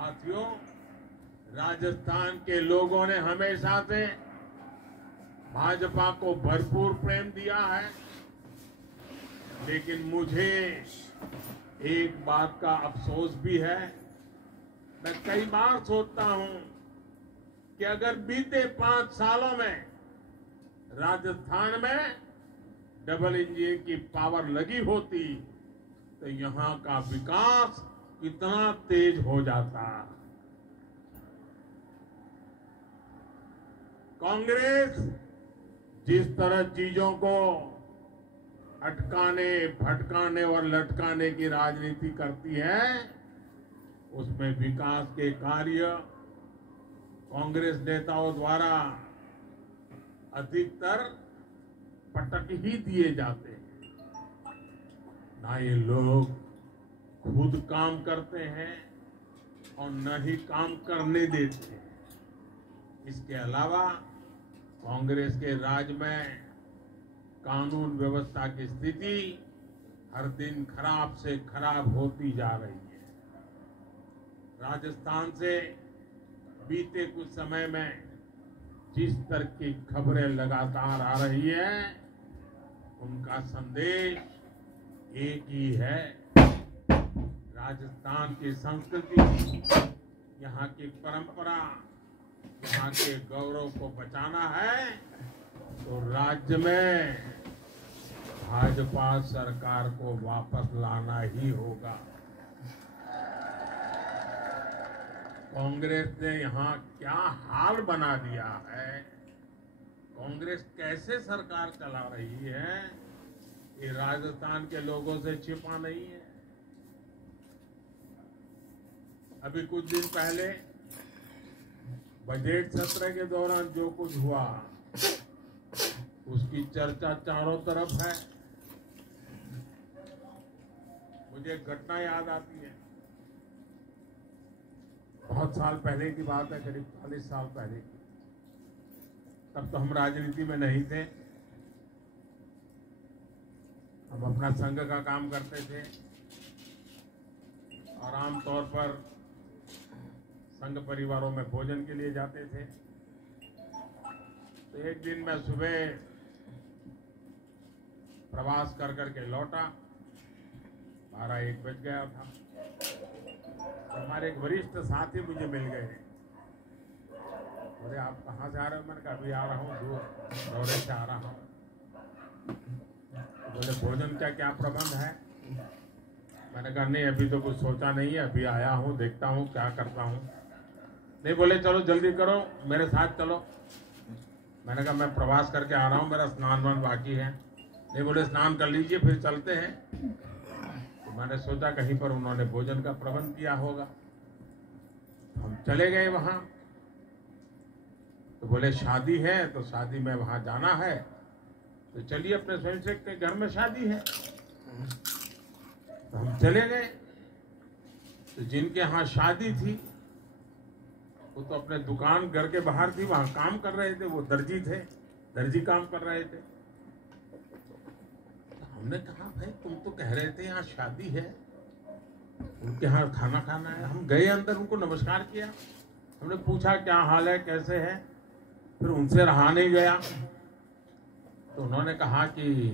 साथियों, राजस्थान के लोगों ने हमेशा से भाजपा को भरपूर प्रेम दिया है, लेकिन मुझे एक बात का अफसोस भी है। मैं कई बार सोचता हूं कि अगर बीते 5 सालों में राजस्थान में डबल इंजन की पावर लगी होती तो यहां का विकास कितना तेज हो जाता। कांग्रेस जिस तरह चीजों को अटकाने, भटकाने और लटकाने की राजनीति करती है, उसमें विकास के कार्य कांग्रेस नेताओं द्वारा अधिकतर पटक ही दिए जाते हैं। ना ये लोग खुद काम करते हैं और न ही काम करने देते हैं। इसके अलावा कांग्रेस के राज में कानून व्यवस्था की स्थिति हर दिन खराब से खराब होती जा रही है। राजस्थान से बीते कुछ समय में जिस तरह की खबरें लगातार आ रही है, उनका संदेश एक ही है। राजस्थान की संस्कृति, यहाँ की परंपरा, यहाँ के गौरव को बचाना है तो राज्य में भाजपा सरकार को वापस लाना ही होगा। कांग्रेस ने यहाँ क्या हाल बना दिया है, कांग्रेस कैसे सरकार चला रही है, ये राजस्थान के लोगों से छिपा नहीं है। अभी कुछ दिन पहले बजट सत्र के दौरान जो कुछ हुआ उसकी चर्चा चारों तरफ है। मुझे एक घटना याद आती है। बहुत साल पहले की बात है, करीब 40 साल पहले की। तब तो हम राजनीति में नहीं थे, हम अपना संघ का काम करते थे और आमतौर पर संघ परिवारों में भोजन के लिए जाते थे। तो एक दिन मैं सुबह प्रवास कर करके लौटा, 12-1 बज गया था। हमारे एक वरिष्ठ साथी मुझे मिल गए। बोले, आप कहाँ से आ रहे हो? मैंने कहा, अभी आ रहा हूँ, दूर दौरे से आ रहा हूँ। बोले, भोजन का क्या प्रबंध है? मैंने कहा, नहीं अभी तो कुछ सोचा नहीं है, अभी आया हूँ, देखता हूँ क्या करता हूँ। नहीं, बोले चलो जल्दी करो, मेरे साथ चलो। मैंने कहा, मैं प्रवास करके आ रहा हूँ, मेरा स्नान वान बाकी है। नहीं, बोले स्नान कर लीजिए फिर चलते हैं। तो मैंने सोचा कहीं पर उन्होंने भोजन का प्रबंध किया होगा। हम चले गए वहां। तो बोले शादी है तो शादी में वहां जाना है, तो चलिए अपने स्वयंसेवक के घर में शादी है। तो हम चले गए। तो जिनके यहाँ शादी थी वो तो अपने दुकान घर के बाहर थी, वहां काम कर रहे थे। वो दर्जी थे, दर्जी काम कर रहे थे। तो हमने कहा, भाई तुम तो कह रहे थे यहाँ शादी है, उनके यहाँ खाना खाना है। हम गए अंदर, उनको नमस्कार किया, हमने पूछा क्या हाल है, कैसे है। फिर उनसे रहा नहीं गया। तो उन्होंने कहा कि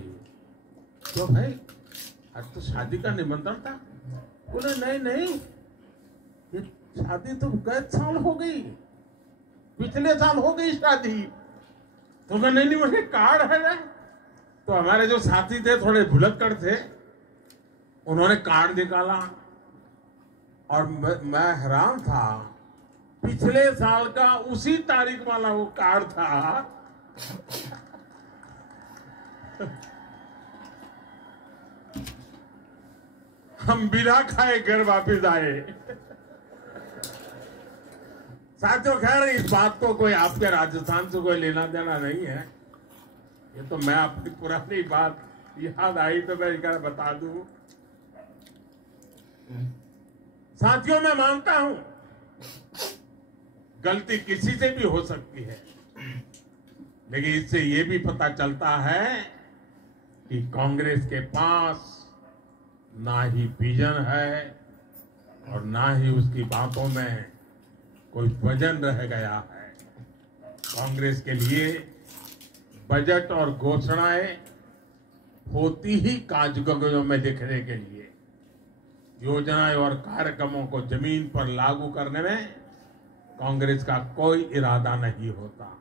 तो भाई आज तो शादी का निमंत्रण था। बोले नहीं नहीं, ये शादी तो गए साल हो गई, पिछले साल हो गई शादी। तो कहा नहीं मुझे कार्ड है। तो हमारे जो साथी थे थोड़े भुलक्कड़ थे, उन्होंने कार्ड निकाला और मैं हैरान था। पिछले साल का उसी तारीख वाला वो कार्ड था। हम बिना खाए घर वापस आए। साथियों, खैर इस बात को कोई आपके राजस्थान से कोई लेना देना नहीं है। ये तो मैं अपनी पुरानी बात याद आई तो मैं एक बता दूं। साथियों, मैं मानता हूं गलती किसी से भी हो सकती है, लेकिन इससे ये भी पता चलता है कि कांग्रेस के पास ना ही विजन है, और ना ही उसकी बातों में कोई वजन रह गया है। कांग्रेस के लिए बजट और घोषणाएं होती ही कागजों में दिखने के लिए, योजनाएं और कार्यक्रमों को जमीन पर लागू करने में कांग्रेस का कोई इरादा नहीं होता।